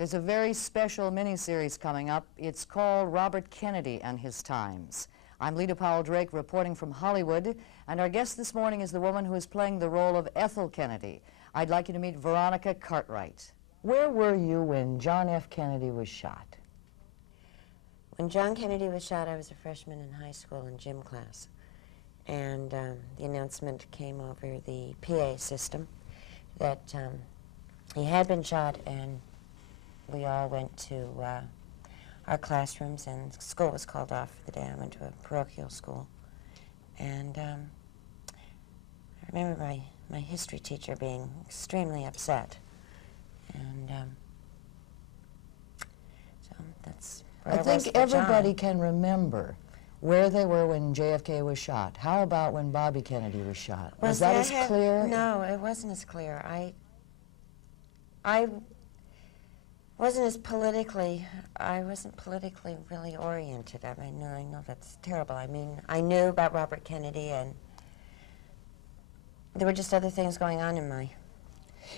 There's a very special miniseries coming up. It's called Robert Kennedy and His Times. I'm Leta Powell Drake reporting from Hollywood, and our guest this morning is the woman who is playing the role of Ethel Kennedy. I'd like you to meet Veronica Cartwright. Where were you when John F. Kennedy was shot? When John Kennedy was shot, I was a freshman in high school in gym class. And the announcement came over the PA system that he had been shot, and we all went to our classrooms, and school was called off for the day. I went to a parochial school. And I remember my history teacher being extremely upset. And so that's where I think everybody can remember where they were when JFK was shot. How about when Bobby Kennedy was shot? Was that as clear? No, it wasn't as clear. I wasn't politically really oriented. I mean, I know that's terrible. I mean, I knew about Robert Kennedy, and there were just other things going on in my...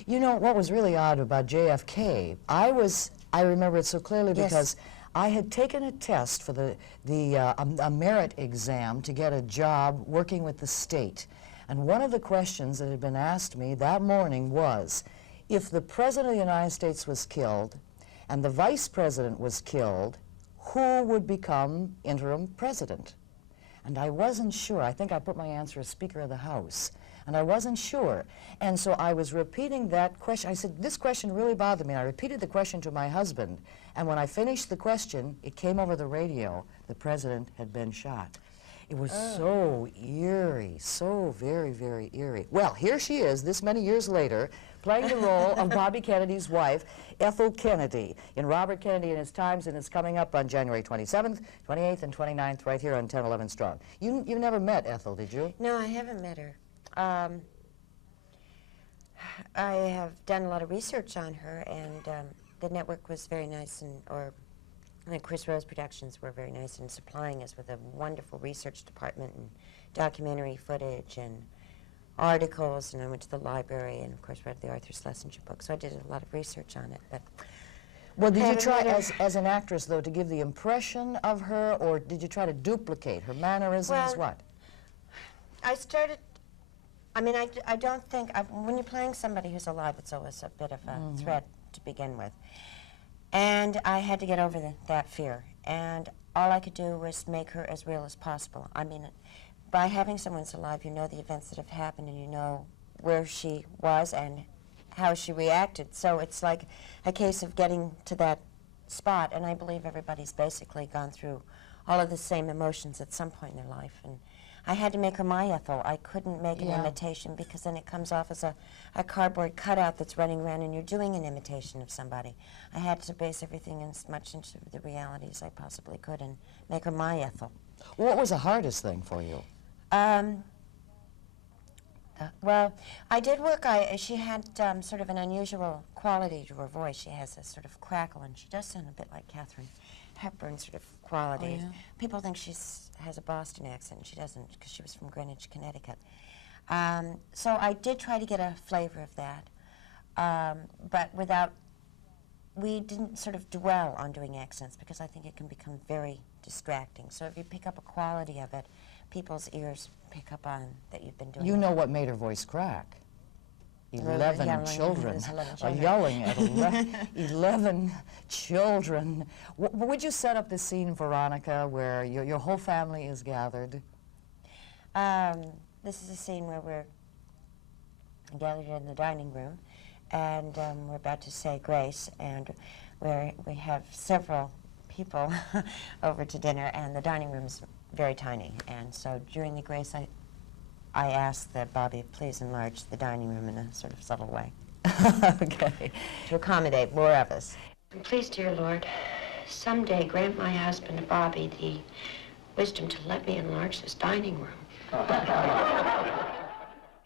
You know, what was really odd about JFK, I remember it so clearly because I had taken a test for a merit exam to get a job working with the state. And one of the questions that had been asked me that morning was, if the President of the United States was killed and the Vice President was killed, who would become interim president? And I wasn't sure. I think I put my answer as Speaker of the House. And I wasn't sure. And so I was repeating that question. I said, this question really bothered me. And I repeated the question to my husband. And when I finished the question, it came over the radio. The president had been shot. It was so eerie, so very, very eerie. Well, here she is, this many years later, playing the role of Bobby Kennedy's wife, Ethel Kennedy, in Robert Kennedy and His Times, and it's coming up on January 27th, 28th, and 29th, right here on 1011 Strong. You never met Ethel, did you? No, I haven't met her. I have done a lot of research on her, and the network was very nice, and Chris Rose Productions were very nice in supplying us with a wonderful research department and documentary footage and articles, and I went to the library and, of course, read the Arthur Schlesinger book, so I did a lot of research on it. But well, did you try, as an actress, though, to give the impression of her, or did you try to duplicate her mannerisms? Well, what? I started... I mean, I don't think... when you're playing somebody who's alive, it's always a bit of a threat to begin with. And I had to get over that fear. And all I could do was make her as real as possible. I mean, by having someone who's alive, you know the events that have happened, and you know where she was and how she reacted. So it's like a case of getting to that spot. And I believe everybody's basically gone through all of the same emotions at some point in their life. And I had to make her my Ethel. I couldn't make an imitation, because then it comes off as a cardboard cutout that's running around and you're doing an imitation of somebody. I had to base everything as much into the reality as I possibly could and make her my Ethel. What was the hardest thing for you? Well, I did work. She had sort of an unusual quality to her voice. She has a sort of crackle, and she does sound a bit like Katharine Hepburn sort of quality. Oh, yeah? People think she has a Boston accent, and she doesn't, because she was from Greenwich, Connecticut. So I did try to get a flavor of that, but we didn't sort of dwell on doing accents, because I think it can become very distracting. So if you pick up a quality of it, people's ears pick up on that you've been doing You know what made her voice crack? 11 children are yelling at 11 children. Would you set up the scene, Veronica, where your whole family is gathered? This is a scene where we're gathered in the dining room, and we're about to say grace, and we have several people over to dinner, and the dining room's very tiny. And so during the grace, I asked that Bobby please enlarge the dining room in a sort of subtle way. Okay. To accommodate more of us. Please, dear Lord, someday grant my husband Bobby the wisdom to let me enlarge this dining room.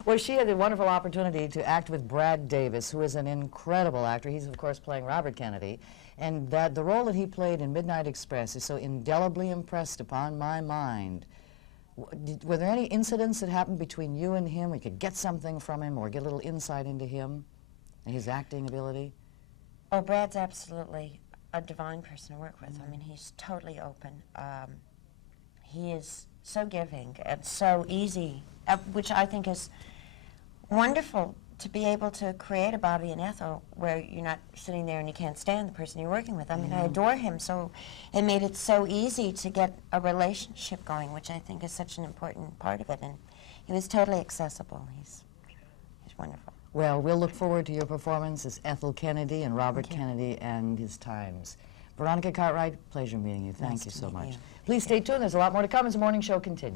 Well, she had the wonderful opportunity to act with Brad Davis, who is an incredible actor. He's, of course, playing Robert Kennedy. And the role that he played in Midnight Express is so indelibly impressed upon my mind. Were there any incidents that happened between you and him? We could get something from him or get a little insight into him and his acting ability? Oh, Brad's absolutely a divine person to work with. I mean, he's totally open. He is so giving and so easy, which I think is wonderful, to be able to create a Bobby and Ethel where you're not sitting there and you can't stand the person you're working with. I mean, I adore him, so it made it so easy to get a relationship going, which I think is such an important part of it. And he was totally accessible. He's wonderful. Well, we'll look forward to your performance as Ethel Kennedy and Robert Kennedy and his times. Veronica Cartwright, pleasure meeting you. Thank Nice you to so meet much. you. Please stay tuned. There's a lot more to come as the morning show continues.